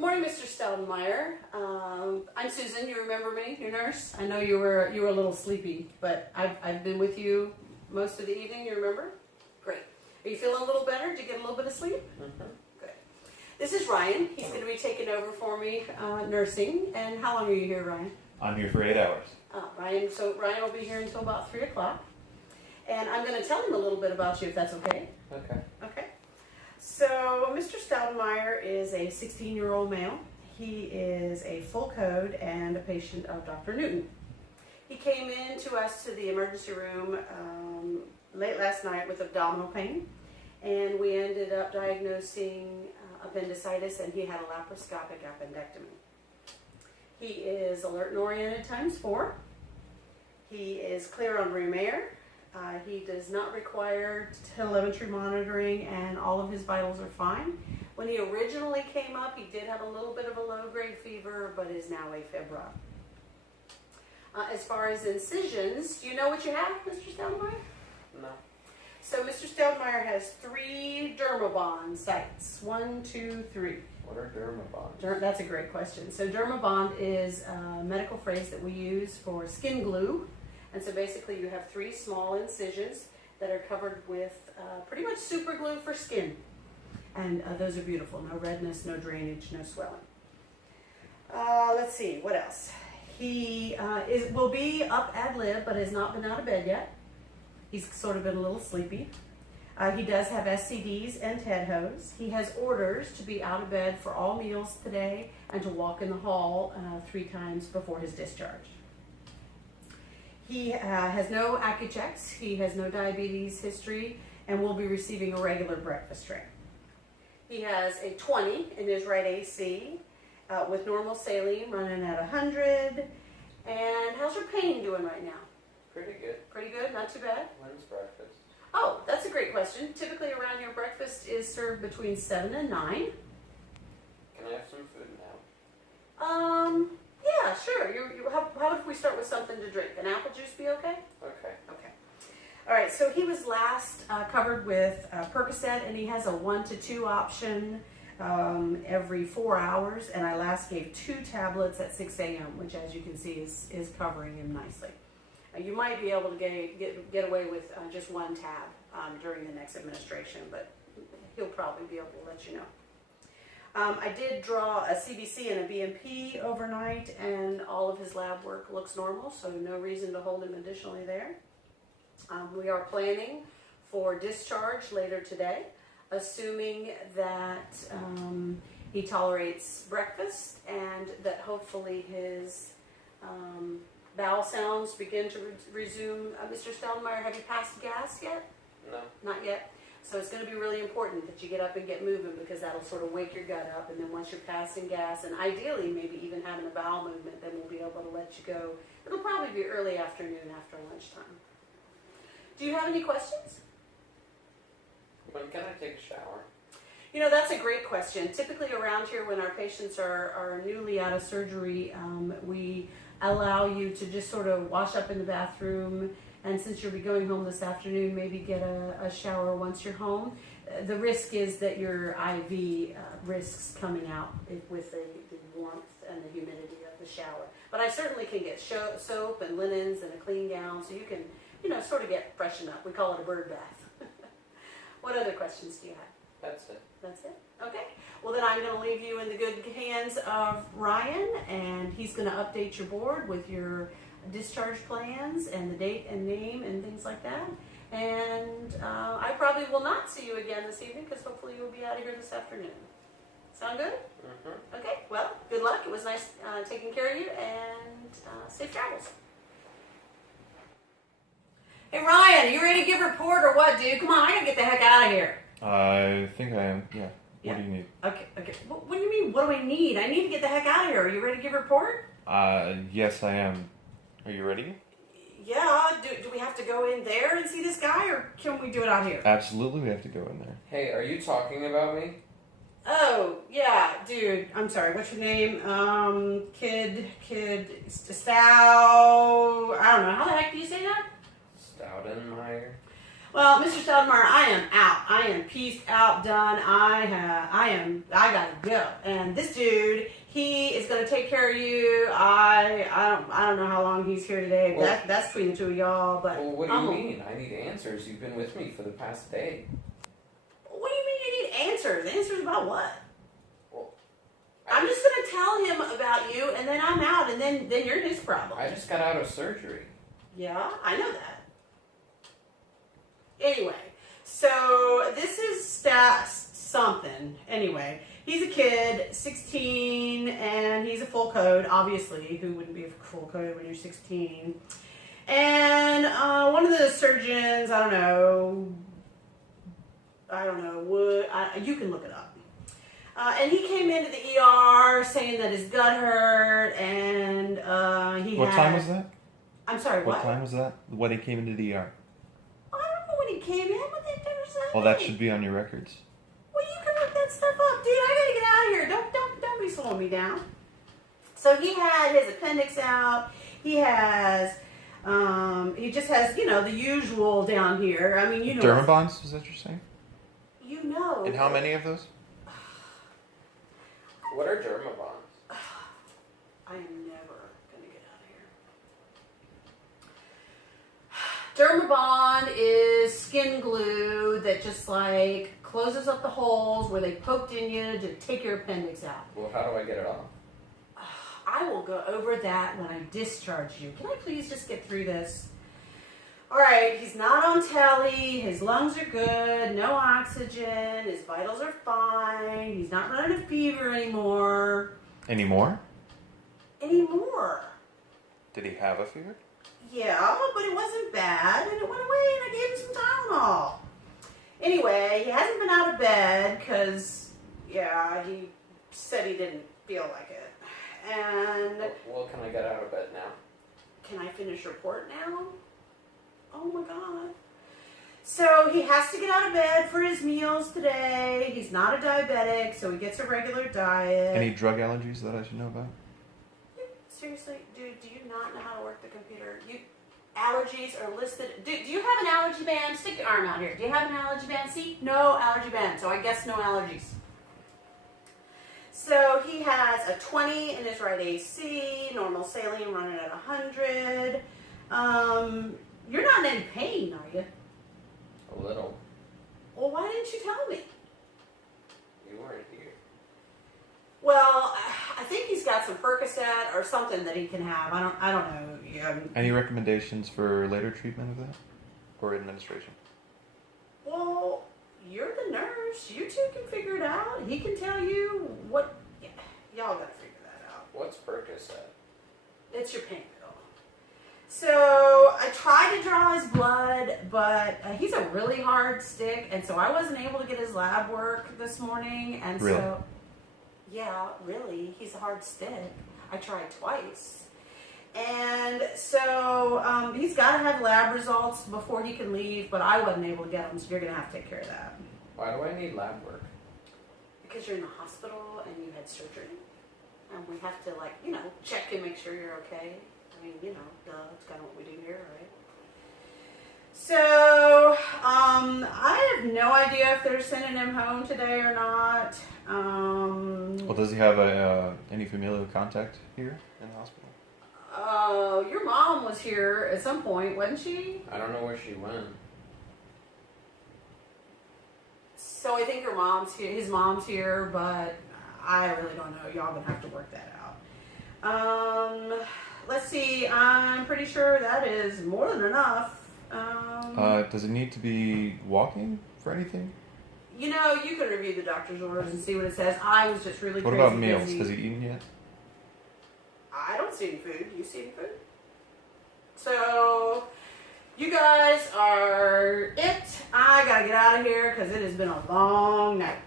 Good morning, Mr. Staudenmaier. I'm Susan. You remember me, your nurse? I know you were a little sleepy, but I've been with you most of the evening. You remember? Great. Are you feeling a little better? Did you get a little bit of sleep? Mm-hmm. Good. This is Ryan. He's going to be taking over for me nursing. And how long are you here, Ryan? I'm here for 8 hours. So Ryan will be here until about 3 o'clock. And I'm going to tell him a little bit about you, if that's okay. Okay. Okay. So Mr. Staudenmaier is a 16-year-old male. He is a full code and a patient of Dr. Newton. He came in to us to the emergency room late last night with abdominal pain, and we ended up diagnosing appendicitis, and he had a laparoscopic appendectomy. He is alert and oriented ×4. He is clear on room air. He does not require telemetry monitoring, and all of his vitals are fine. When he originally came up, he did have a little bit of a low-grade fever, but is now afebrile. As far as incisions, do you know what you have, Mr. Staudenmaier? No. So Mr. Staudenmaier has 3 Dermabond sites. 1, 2, 3. What are dermabonds? That's a great question. So Dermabond is a medical phrase that we use for skin glue. And so basically you have 3 small incisions that are covered with pretty much super glue for skin. And those are beautiful. No redness, no drainage, no swelling. Let's see, what else? He will be up ad lib, but has not been out of bed yet. He's sort of been a little sleepy. He does have SCDs and TED hose. He has orders to be out of bed for all meals today and to walk in the hall 3 times before his discharge. He has no AccuChecks, he has no diabetes history, and will be receiving a regular breakfast tray. He has a 20 in his right AC with normal saline running at 100. And how's your pain doing right now? Pretty good. Pretty good, not too bad? When's breakfast? Oh, that's a great question. Typically around here, breakfast is served between 7 and 9. Can I have some food now? Yeah, sure. How if we start with something to drink? An apple juice be okay? Okay. Okay. All right, so he was last covered with Percocet, and he has a 1 to 2 option every 4 hours, and I last gave 2 tablets at 6 a.m., which as you can see is covering him nicely. You might be able to get away with just 1 tab during the next administration, but he'll probably be able to let you know. I did draw a CBC and a BMP overnight, and all of his lab work looks normal, so no reason to hold him additionally there. We are planning for discharge later today, assuming that he tolerates breakfast and that hopefully his bowel sounds begin to resume. Mr. Staudenmaier, have you passed gas yet? No. Not yet? So it's going to be really important that you get up and get moving, because that'll sort of wake your gut up, and then once you're passing gas, and ideally maybe even having a bowel movement, then we'll be able to let you go. It'll probably be early afternoon after lunchtime. Do you have any questions? When can I take a shower? You know, that's a great question. Typically around here, when our patients are newly out of surgery, we allow you to just sort of wash up in the bathroom, and since you'll be going home this afternoon, maybe get a shower once you're home. The risk is that your IV risks coming out with the warmth and the humidity of the shower. But I certainly can get soap and linens and a clean gown, so you can, sort of get freshened up. We call it a bird bath. What other questions do you have? That's it. That's it? Okay. Well, then I'm going to leave you in the good hands of Ryan, and he's going to update your board with your discharge plans and the date and name and things like that. And I probably will not see you again this evening, because hopefully you'll be out of here this afternoon. Sound good? Mm-hmm. Okay. Well, good luck. It was nice taking care of you, and safe travels. Hey, Ryan, are you ready to give a report or what, dude? Come on, I got to get the heck out of here. I think I am, yeah. Yeah. What do you need? Okay. What do you mean, what do I need? I need to get the heck out of here. Are you ready to give a report? Yes, I am. Are you ready? Yeah. Do we have to go in there and see this guy, or can we do it out here? Absolutely, we have to go in there. Hey, are you talking about me? Oh, yeah, dude. I'm sorry. What's your name? Stow. I don't know. How the heck do you say that? Staudenmaier. Well, Mr. Staudenmaier, I am out. I am pieced out, done. I gotta go. And this dude, he is gonna take care of you. I don't know how long he's here today. Well, That's between the two of y'all. But Well, what do you mean? I need answers. You've been with me for the past day. What do you mean you need answers? Answers about what? Well, I'm just gonna tell him about you, and then I'm out, and then you're his problem. I just got out of surgery. Yeah, I know that. Anyway, so this is something. Anyway, he's a kid, 16, and he's a full code. Obviously, who wouldn't be a full code when you're 16? And one of the surgeons, I don't know, you can look it up. And he came into the ER saying that his gut hurt, and What time was that? I'm sorry, what? What time was that? When he came into the ER? I don't know when he came in. What the heck was that? Well, that should be on your records. Well, you can look that stuff up, dude. I gotta get out of here. Don't be slowing me down. So he had his appendix out. He has, he just has, the usual down here. I mean, Dermabonds, is that what you're saying? You know. And how many of those? What are dermabonds? I am never gonna get out of here. Dermabond is skin glue that just like closes up the holes where they poked in you to take your appendix out. Well, how do I get it off? I will go over that when I discharge you. Can I please just get through this? All right, he's not on telly. His lungs are good. No oxygen. His vitals are fine. He's not running a fever anymore. Any more? Anymore. Did he have a fever? Yeah, but it wasn't bad, and it went away, and I gave him some Tylenol. Anyway, he hasn't been out of bed because, he said he didn't feel like it. And Well, can I get out of bed now? can I finish report now? Oh my God. So he has to get out of bed for his meals today. He's not a diabetic, so he gets a regular diet. Any drug allergies that I should know about? Seriously, dude, do you not know how to work the computer? Allergies are listed. Do you have an allergy band? Stick your arm out here. Do you have an allergy band? See? No allergy band, so I guess no allergies. So he has a 20 in his right AC, normal saline running at 100. You're not in any pain, are you? A little. Well, why didn't you tell me? You weren't here. Well, I think he's got some Percocet or something that he can have. I don't know. Any recommendations for later treatment of that? Or administration? Well, you're the nurse. You two can figure it out. He can tell you what. Y'all gotta figure that out. What's Percocet? It's your pain pill. So I tried to draw his blood, but he's a really hard stick, and so I wasn't able to get his lab work this morning. And Really? so, yeah, really, he's a hard stick. I tried twice. And so he's got to have lab results before he can leave, but I wasn't able to get them, so you're going to have to take care of that. Why do I need lab work? Because you're in the hospital and you had surgery. And we have to, check and make sure you're okay. I mean, that's kind of what we do here, right? So, I have no idea if they're sending him home today or not. Well, does he have any familial contact here in the hospital? Your mom was here at some point, wasn't she? I don't know where she went. So I think his mom's here, but I really don't know. Y'all gonna have to work that out. Let's see. I'm pretty sure that is more than enough. Does it need to be walking for anything? You can review the doctor's orders and see what it says. I was just really What crazy about meals? busy. Has he eaten yet? I don't see any food. You see any food? So, you guys are it. I gotta get out of here because it has been a long night.